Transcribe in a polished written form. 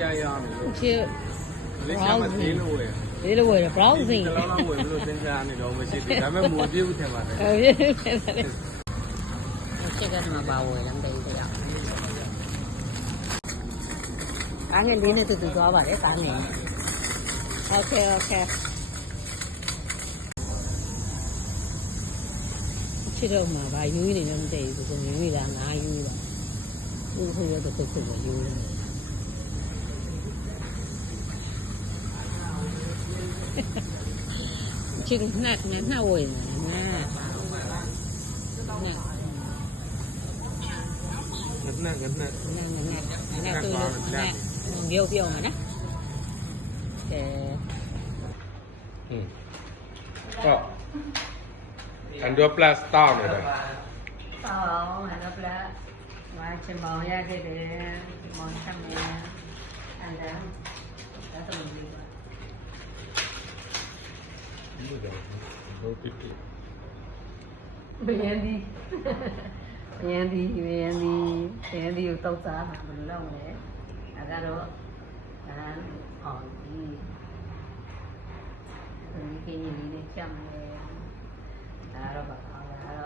ရှာရအောင်လို့ ချစ် လေးရှာမသေးလို့ရ လေးလိုဝယ် browsing ကလောင်းဝယ်လို့သင်္ချာနေတော့မရှိသေးဒါပေမဲ့မိုးပြေးဦးထင်ပါတယ် ချစ်ကမှပါဝယ်လမ်းတယ်တရားအားငယ်လေးနဲ့တူတူသွားပါတယ်သားငယ် Okay ချစ်တော့မှာဗာယူနေတယ်မတည့်ဘူးဆိုယူနေတာငါယူတာဘူးခွေရတဲ့ခုခုယူနေချစ်နှက်ဝယ်နေနှက်တူလို့ပြုတ်မှာနော်ကဲ ก็อันดับplus ต้าเลยนะ อันดับละมาชิมมองยากเลยมองทำเนี่ยอันนั้นแล้วตัวนี้ว่า Bendiอยู่โต๊ะจ้าหาบนล่องเลยแล้วก็รู้การอ่อนดีตรงนี้กินอย่างนี้เนี่ยจำเลยแล้วเราบอกเอาแล้ว